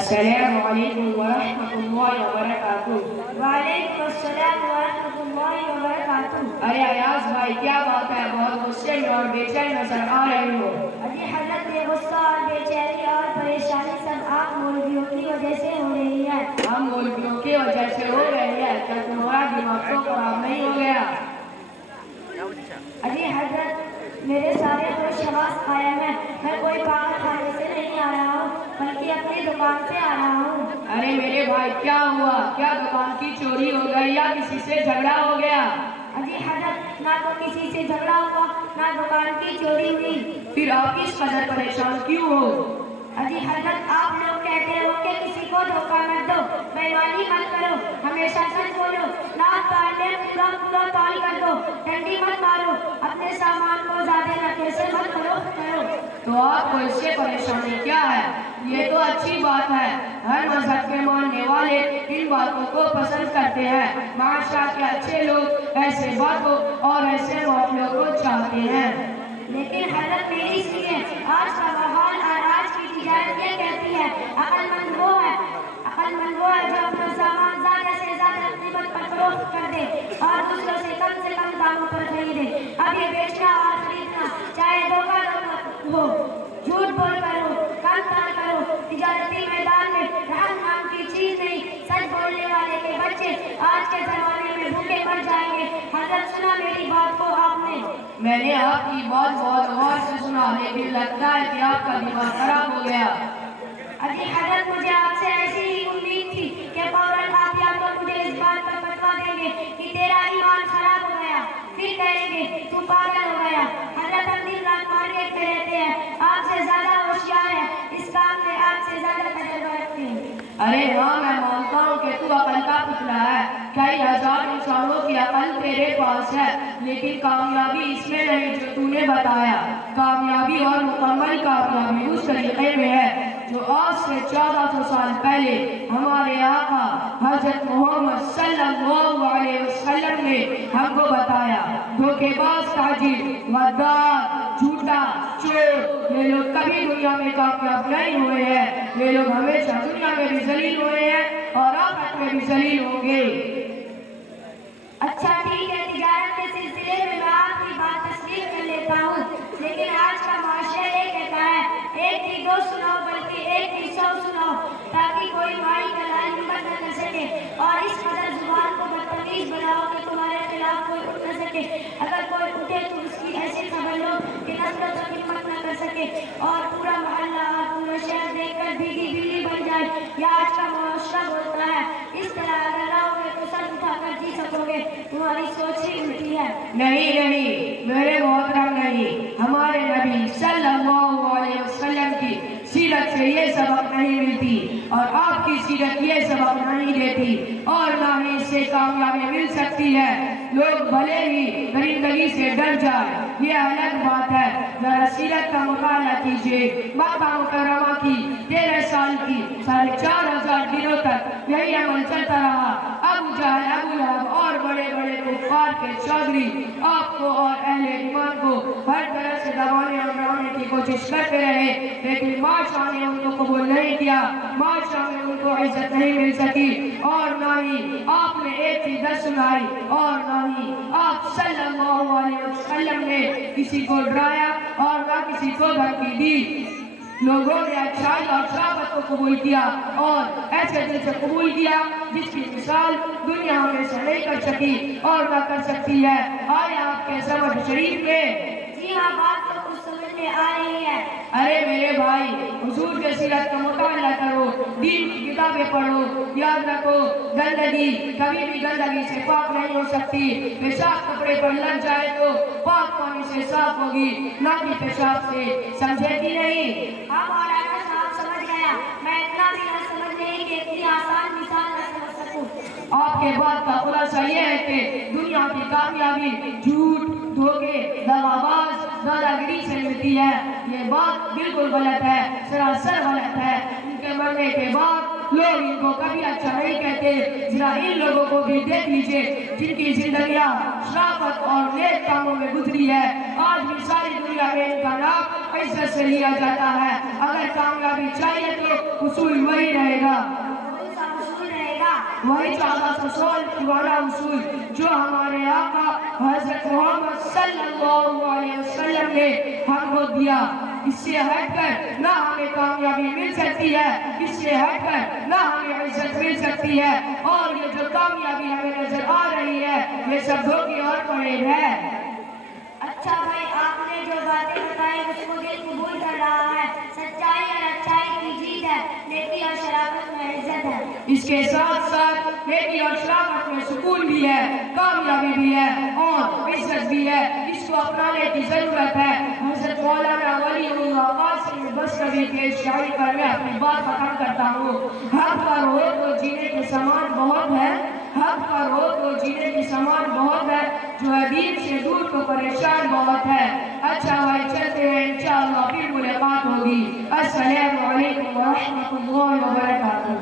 السلام علیکم ورحمۃ اللہ وبرکاتہ۔ وعلیکم السلام ورحمۃ اللہ وبرکاتہ۔ ارے ایاز بھائی کیا بات ہے، بہت غصے میں اور بے چین نظر آ رہے ہو۔ ابھی حضرت یہ غصہ اور بے چینی اور پریشانی سب آپ مولویوں کی وجہ سے ہو رہی ہے۔ ہم مولویوں کی وجہ سے ہو رہی ہے، کیا تمہارا دماغ تو خراب نہیں ہو گیا؟ ابھی حضرت میرے سارے ہوش حواس قائم ہیں، میں کوئی پاگل خانے سے نہیں آ رہا ہوں بلکہ اپنی دکان سے آ رہا ہوں۔ ارے میرے بھائی کیا ہوا؟ کیا دکان کی چوری ہو گئی یا کسی سے جھگڑا ہو گیا؟ ابھی حضرت نہ تو کسی سے جھگڑا ہوا نہ دکان کی چوری ہوئی۔ پھر آپ اس قدر پریشان کیوں ہو؟ ابھی حضرت آپ لوگ کہتے ہو کہ کسی کو دھوکہ مت دو، بےمانی مت کرو، ہمیشہ سچ بولو، رات پالنے پورا تال کر دو، ڈنڈی مت مارو، اپنے سامان کو زیادہ نفے سے مت فروخت کرو۔ تو آپ کو اس سے پریشانی کیا ہے؟ یہ تو اچھی بات ہے، ہر مذہب کے ماننے والے ان باتوں کو پسند کرتے ہیں۔ معاشرہ کے اچھے لوگ ایسے باتوں اور ایسے معاملوں کو چاہتے ہیں۔ لیکن حضرت میری سنیے، آج کا ماحول اور آج کی تجارت یہ کہتی ہے عقل مند وہ ہے جو اپنا سامان زیادہ سے زیادہ قیمت پر فروخت کر دے اور دوسروں سے کم داموں پر خریدے۔ اب یہ بیچنا اور خریدنا چاہے دھوکہ ہو، جھوٹ بول کر ہو، کم تال کرو، تجارتی میدان میں رحم نام کی چیز نہیں۔ سچ بولنے والے کے بچے آج کے زمانے میں بھوکے مر جائیں گے۔ حضرت سنا میری بات کو آپ نے؟ میں نے آپ کی بات بہت غور سے سنا، لیکن لگتا ہے کہ آپ کا دماغ خراب ہو گیا۔ ابھی حضرت مجھے آپ سے ایسی ہی امید تھی کہ فوراً آپ یا تو مجھے اس بات پر فتویٰ دیں گے کہ تیرا ایمان خراب ہو گیا، پھر کہیں گے تو پاگل ہو گیا۔ حضرت ہم دن رات مارکیٹ میں رہتے ہیں، آپ سے زیادہ ہوشیار ہیں، اس کام میں آپ سے زیادہ تجربہ رکھتے ہیں۔ ارے ہاں میں مانتا ہوں کہ تو عقل کا پتلا ہے، کئی ہزار انسانوں کی عقل تیرے پاس ہے، لیکن کامیابی اس میں نہیں جو تو نے بتایا۔ کامیابی اور مکمل کامیابی اس طریقے میں ہے جو آج سے 1400 سال پہلے ہمارے آقا حضرت محمد صلی اللہ علیہ وسلم نے ہم کو بتایا۔ دھوکے باز، تاجر، غدار، جھوٹا، چور، یہ لوگ کبھی دنیا میں کامیاب نہیں ہوئے ہیں، یہ لوگ ہمیشہ دنیا میں بھی ذلیل ہوئے ہیں اور آخرت میں بھی ذلیل ہوں گے۔ اچھا ٹھیک ہے، تجارت کے سلسلے میں آپ کی بات تسلیم کر لیتا ہوں، لیکن آج کا معاشرہ یہ کہتا ہے ایک کی دو سناؤ بلکہ ایک کی 100 سناؤ تاکہ کوئی مائی کا لال ہمت نہ کر سکے، اور اس قدر زبان کو بدتمیز بناؤ کہ تمہارے خلاف کوئی اٹھ نہ سکے، اگر کوئی اٹھے تو اس کی ایسی خبر لو کہ نفرت اور ہمت نہ کر سکے اور پورا محلہ اور پورا شہر دیکھ کر بھیگی بلی بن جائے۔ یہ آج کا معاشرہ بولتا ہے، اس طرح اگر رہو گے تو سر اٹھا کر جی سکو گے، تمہاری سوچ ہی الٹی ہے۔ نہیں میرے محترم نہیں، ہمارے نبی صلی اللہ علیہ وسلم کی سیرت سے یہ سبق نہیں ملتی اور آپ کی سیرت یہ سبق نہیں دیتی، اور نہ ہی اس سے کامیابی مل سکتی ہے۔ لوگ بھلے ہی درندگی سے ڈر جائے، یہ الگ بات ہے، ذرا سیرت کا مطالعہ کیجیے۔ مکہ مکرمہ کی 13 سال کی 4500 دنوں تک یہی عمل چلتا رہا۔ ابو جہل، ابو لہب اور بڑے بڑے کفار کے چودھری آپ کو اور اہل ایمان کو ہر طرح سے دبانے اور ڈرانے کی کوشش کرتے رہے، لیکن معاشرہ نے ان کو قبول نہیں کیا، معاشرہ میں ان کو عزت نہیں مل سکی، اور نہ ہی آپ نے ایک کی 10 سنائی، اور نہ ہی آپ صلی اللہ علیہ وسلم نے کسی کو ڈرایا اور نہ کسی کو دھمکی دی۔ لوگوں نے اچھائی اور شرافت کو قبول کیا اور ایسے دل سے قبول کیا جس کی مثال دنیا ہمیشہ نہیں کر سکی اور نہ کر سکتی ہے۔ آیا آپ کے سمجھ شریف میں؟ جی ہاں، بات تو کچھ سمجھ میں آ رہی ہے۔ ارے میرے بھائی، حضور کے سیرت کا مطالعہ کرو، دین کی کتابیں پڑھو، یاد رکھو گندگی کبھی بھی گندگی سے پاک نہیں ہو سکتی۔ پیشاب کپڑے پر لگ جائے تو پاک پانی سے صاف ہوگی، نہ کہ پیشاب سے، سمجھے کہ نہیں؟ ہاں مولانا صاحب، سمجھ گیا، میں اتنا بھی نہ سمجھ نہیں کہ اتنی آسان مثال نہ سمجھ سکوں۔ آپ کے بات کا خلاصہ یہ ہے کہ دنیا کی کامیابی جھوٹ، دھوکے، دغاباز، دادا گیری سے ملتی ہے۔ یہ بات بالکل غلط ہے، سراسر غلط ہے۔ ان کے مرنے کے بعد لوگ ان کو کبھی اچھا نہیں کہتے۔ ذرا ان لوگوں کو بھی دیکھ لیجئے جن کی زندگیاں شرافت اور نیک کاموں میں گزری ہے، آج بھی ساری دنیا میں ان کا نام عزت سے لیا جاتا ہے۔ اگر کامیابی چاہیے تو اصول وہی رہے گا، کون سا اصول رہے گا؟ وہی 1416 والا اصول جو ہمارے آقا حضرت محمد صلی اللہ علیہ وسلم نے ہم کو دیا۔ اس سے ہٹ کر نہ ہمیں کامیابی مل سکتی ہے، اس سے ہٹ کر نہ ہمیں عزت مل سکتی ہے، اور یہ جو کامیابی ہمیں نظر آ رہی ہے یہ سب دھوکے اور فریب ہے۔ اچھا بھائی، آپ نے جو باتیں بتائی اس کو دل قبول کر رہا ہے۔ سچائی اور اچھائی کی جیت ہے، نیکی اور شرافت میں عزت ہے۔ اس کے ساتھ ساتھ نیکی اور شرافت میں سکون بھی ہے، کامیابی بھی ہے اور عزت بھی ہے، اس کو اپنانے کی ضرورت ہے۔ حضرت مولانا ولی اللہ قاسم بصری کے شاعری پر میں اپنی بات ختم کرتا ہوں۔ حق پر ہو تو جینے کے سامان بہت ہے، حق پر ہو تو جینے کے سامان بہت ہے، جو حدیث سے دور تو پریشان بہت ہے۔ اچھا بھائی چلتے ہیں، انشاءاللہ پھر ملاقات ہوگی۔ السلام علیکم ورحمۃ اللہ وبرکاتہ۔